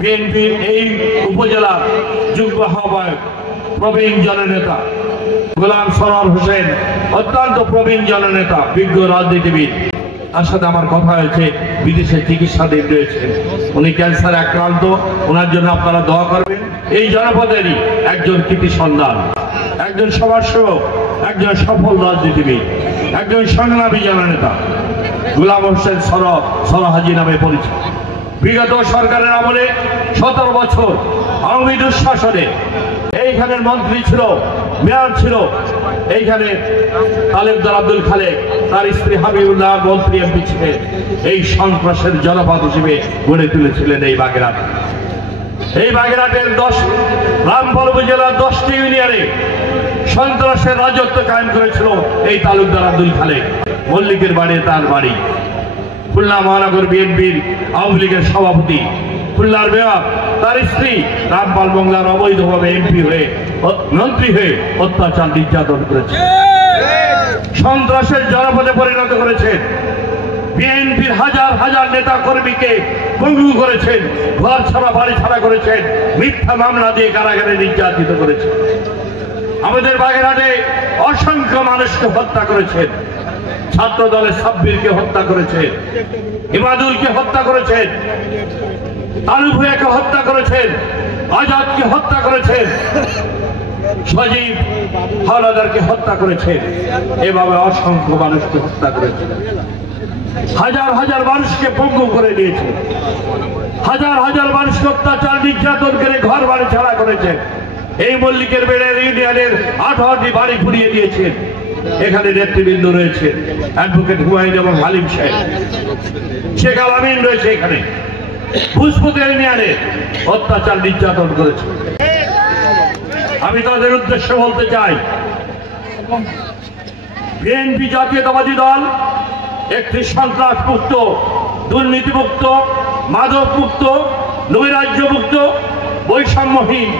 বিএনপির এই উপজেলার যুগ্ম আহ্বায়ক প্রবীণ জননেতা গোলাম সরোয়ার হোসেন, অত্যন্ত প্রবীণ জননেতা, বিজ্ঞ রাজনীতিবিদ। তার সাথে আমার কথা হয়েছে, বিদেশে চিকিৎসাধীন রয়েছেন, উনি ক্যান্সারে আক্রান্ত, ওনার জন্য আপনারা দোয়া করবেন। এই জনপদেরই একজন কৃতি সন্তান, একজন সমাজসেবক, একজন সফল রাজনীতিবিদ, একজন সংগ্রামী জননেতা গোলাম হোসেন সরহাজি নামে পরিচিত। বিগত সরকারের আমলে 17 বছর আওয়ামী দুঃশাসনে এইখানের মন্ত্রী ছিল, মেয়র ছিল, এইখানে তালেবদার আব্দুল খালেক, তার স্ত্রী হাবিবুল্লাহ মন্ত্রী এমপি ছিলেন। এই সন্ত্রাসের জনপদ হিসেবে গড়ে তুলেছিলেন এই বাগেরহাট। এই বাগেরহাটের রামপুর উপজেলার 10টি ইউনিয়নে সন্ত্রাসের রাজত্ব কায়েম করেছিল এই তালুকদার আব্দুল খালেক। মল্লিকের বাড়ি তার বাড়ি। খুলনা মহানগর বিএনপির আওয়ামী লীগের সভাপতি, খুলনার মেয়র, তার স্ত্রী রামপাল বাংলার অবৈধভাবে এমপি হয়ে, মন্ত্রী হয়ে অত্যাচার নির্যাতন করেছে, সন্ত্রাসের জনপদে পরিণত করেছেন। বিএনপির হাজার হাজার নেতা কর্মীকে পঙ্গু করেছেন, ঘর ছাড়া বাড়ি ছাড়া করেছেন, মিথ্যা মামলা দিয়ে কারাগারে নির্যাতিত করেছেন। আমাদের বাগেরহাটে অসংখ্য মানুষকে হত্যা করেছেন। ছাত্র দলের সাব্বিরকে হত্যা করেছেন, ইমাদুলকে হত্যা করেছেন, আলু ভুয়াকে হত্যা করেছেন, আজাদকে হত্যা করেছেন, সজীব হাওলাদারকে হত্যা করেছেন। এভাবে অসংখ্য মানুষকে হত্যা করেছেন, হাজার হাজার মানুষকে পঙ্গু করে দিয়েছে, হাজার হাজার মানুষকে অত্যাচার নির্যাতন করে ঘর বাড়ি ছাড়া করেছেন। এই মল্লিকের বেড়ের ইউনিয়নের 18টি বাড়ি ঘুরিয়ে দিয়েছেন। এখানে নেতৃবৃন্দ রয়েছে, অ্যাডভোকেট হুমায়ুন এবং হালিম সাহেব, শেখ আলামিন রয়েছে। এখানে ভুজপুর ইউনিয়নে অত্যাচার নির্যাতন করেছে। আমি তাদের উদ্দেশ্যে বলতে চাই, বিএনপি জাতীয়তাবাদী দল একটি সন্ত্রাস মুক্ত, দুর্নীতিমুক্ত, মাদক মুক্ত, নৈরাজ্য মুক্ত, বৈষম্যহীন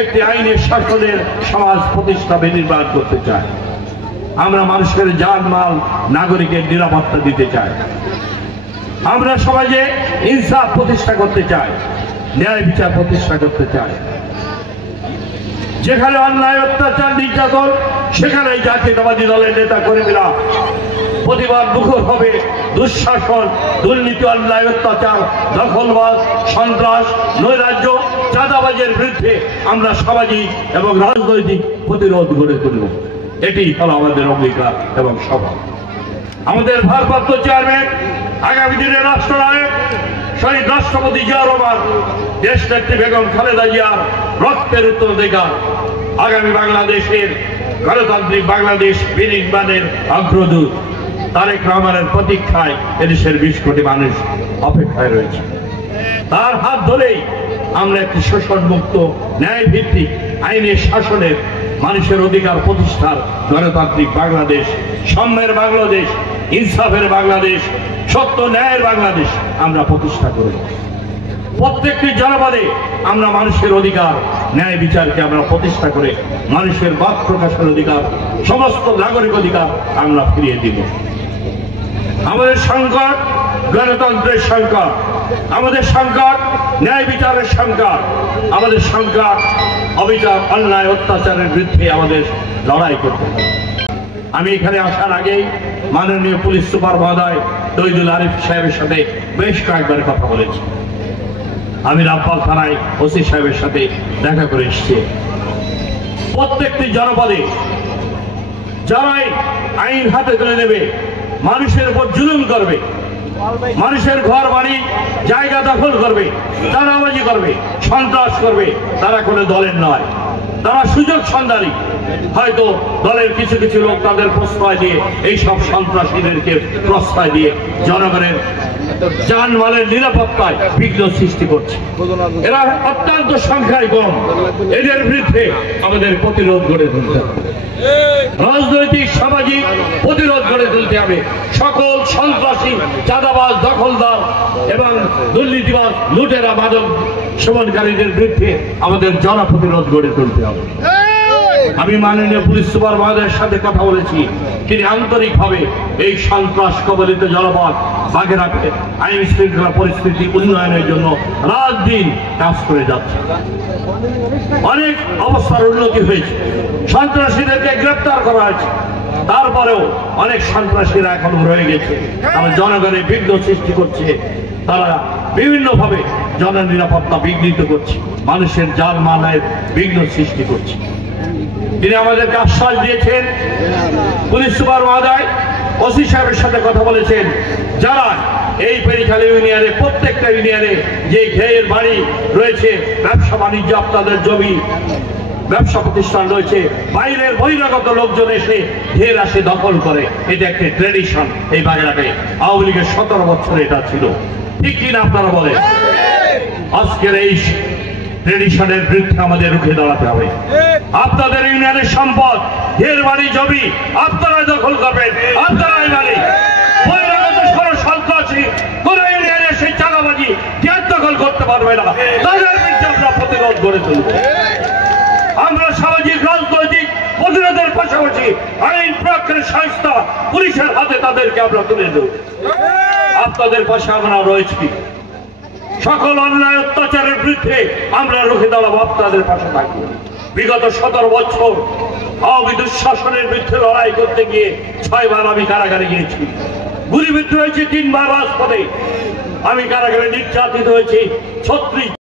একটি আইনের শাসনের সমাজ প্রতিষ্ঠা নির্মাণ করতে চায়। আমরা মানুষের জানমাল, নাগরিকের নিরাপত্তা দিতে চাই। আমরা সমাজে ইনসাফ প্রতিষ্ঠা করতে চাই, ন্যায় বিচার প্রতিষ্ঠা করতে চাই। যেখানে অন্যায়, অত্যাচার, নির্যাতন, সেখানে জাতীয়তাবাদী দলের নেতা কর্মীরা প্রতিবাদ মুখর হবে। দুঃশাসন, দুর্নীতি, অন্যায়, অত্যাচার, দখলবাজ, সন্ত্রাস, নৈরাজ্য, চাঁদাবাজের বিরুদ্ধে আমরা সামাজিক এবং রাজনৈতিক প্রতিরোধ গড়ে তুলব। এটি হলো আমাদের অঙ্গীকার এবং স্বভাব। আমাদের ভারপ্রাপ্ত চেয়ারম্যান, আগামী দিনের রাষ্ট্রনায়ক শহীদ রাষ্ট্রপতি জিয়াউর রহমান, দেশনেত্রী বেগম খালেদা জিয়ার রক্তের উত্তরাধিকার, আগামী বাংলাদেশের গণতান্ত্রিক বাংলাদেশ বিনির্মাণের অগ্রদূত তারেক রহমানের প্রতীক্ষায় এদেশের 20 কোটি মানুষ অপেক্ষায় রয়েছে। তার হাত ধরেই আমরা একটি শোষণ মুক্ত, ন্যায় ভিত্তিক আইনের শাসনের, মানুষের অধিকার প্রতিষ্ঠার গণতান্ত্রিক বাংলাদেশ, সাম্যের বাংলাদেশ, ইনসাফের বাংলাদেশ, সত্য ন্যায়ের বাংলাদেশ আমরা প্রতিষ্ঠা করব। প্রত্যেকটি জনপদে আমরা মানুষের অধিকার, ন্যায় বিচারকে আমরা প্রতিষ্ঠা করে মানুষের বাক প্রকাশের অধিকার, সমস্ত নাগরিক অধিকার আমরা ফিরিয়ে দিব। আমাদের সংকট গণতন্ত্রের সংকট, আমাদের সংকট ন্যায় বিচারের সংকট, আমাদের সংকট অবিচার, অন্যায়, অত্যাচারের বিরুদ্ধে আমাদের লড়াই করতে হবে। আমি এখানে আসার আগেই মাননীয় পুলিশ সুপার মহোদয় তৈদুল আরিফ সাহেবের সাথে বেশ কয়েকবার কথা বলেছি। আমি রামপাল থানায় ওসি সাহেবের সাথে দেখা করে এসেছি। প্রত্যেকটি জনপদে যারাই আইন হাতে তুলে নেবে, মানুষের উপর জুলুম করবে, মানুষের ঘর বাড়ি জায়গা দখল করবে, চাঁদাবাজি করবে, সন্ত্রাস করবে, তারা কোনো দলের নয়, তারা সুযোগ সন্ধানী। হয়তো দলের কিছু কিছু লোক তাদের প্রশ্রয় দিয়ে, এইসব সন্ত্রাসীদেরকে প্রশ্রয় দিয়ে জনগণের জানমালের নিরাপত্তায় বিঘ্ন সৃষ্টি করছে। এরা অত্যন্ত সংখ্যায় কম। এদের বিরুদ্ধে আমাদের প্রতিরোধ গড়ে তুলতে হবে, রাজনৈতিক সামাজিক প্রতিরোধ গড়ে তুলতে হবে। সকল সন্ত্রাসী, চাঁদাবাজ, দখলদার এবং দুর্নীতিবাজ, লুটেরা, মাদক সেবনকারীদের বিরুদ্ধে আমাদের জনপ্রতিরোধ গড়ে তুলতে হবে। আমি মাননীয় পুলিশ সুপার মহোদয়ের সাথে কথা বলেছি, তিনি আন্তরিকভাবে এই সন্ত্রাস কবলিত জনপদ বাগেরহাটে আইন শৃঙ্খলা পরিস্থিতি উন্নয়নের জন্য রাত দিন কাজ করে যাচ্ছে। অনেক অবস্থার উন্নতি হয়েছে, সন্ত্রাসীদেরকে গ্রেপ্তার করা হয়েছে, তারপরেও অনেক সন্ত্রাসীরা এখন রয়ে গেছে, তারা জনগণের বিঘ্ন সৃষ্টি করছে, তারা বিভিন্নভাবে জননিরাপত্তা বিঘ্নিত করছে, মানুষের জানমালের বিঘ্ন সৃষ্টি করছে। তিনি আমাদেরকে আশ্বাস দিয়েছেন, পুলিশ সুপার মহোদয় ওসি সাহেবের সাথে কথা বলেছেন, যারা এই পেরিখালী ইউনিয়নে প্রত্যেকটা ইউনিয়নে যে ঘেয়ের বাড়ি রয়েছে, ব্যবসা বাণিজ্য, আপনাদের জমি, ব্যবসা প্রতিষ্ঠান রয়েছে, বাইরের বহিরাগত লোকজন এসে ঘের আসে দখল করে, এটা একটি ট্রেডিশন এই বাগেরহাটে। আওয়ামী লীগের 17 বছর এটা ছিল, ঠিক কিনা আপনারা বলেন? আজকের এই ট্রেডিশনের বিরুদ্ধে আমাদের রুখে দাঁড়াতে হবে। আপনাদের ইউনিয়নের সম্পদ, ঘের বাড়ি, জমি আপনারা দখল করবেন, আপনারাই মালিক। বহিরাগত সন্ত্রাসী কোন ইউনিয়নে সেই চাঁদাবাজি ঘের দখল করতে পারবে না, তাদের বিরুদ্ধে আমরা প্রতিরোধ গড়ে তুলব। আমরা সামাজিক রাজনৈতিক প্রতিরোধের পাশাপাশি আইন প্রয়োগের সংস্থা পুলিশের হাতে তাদেরকে আমরা তুলে দেব। আপনাদের পাশে আমরা রয়েছি, সকল অন্যায় অত্যাচারের বিরুদ্ধে আমরা রুখে দাঁড়াবো, আপনাদের পাশে থাকবো। বিগত 17 বছর আওয়ামী দুঃশাসনের বিরুদ্ধে লড়াই করতে গিয়ে 6 বার আমি কারাগারে গিয়েছি, গুলিবিদ্ধ হয়েছি 3 বার রাজপথে, আমি কারাগারে নির্যাতিত হয়েছি 36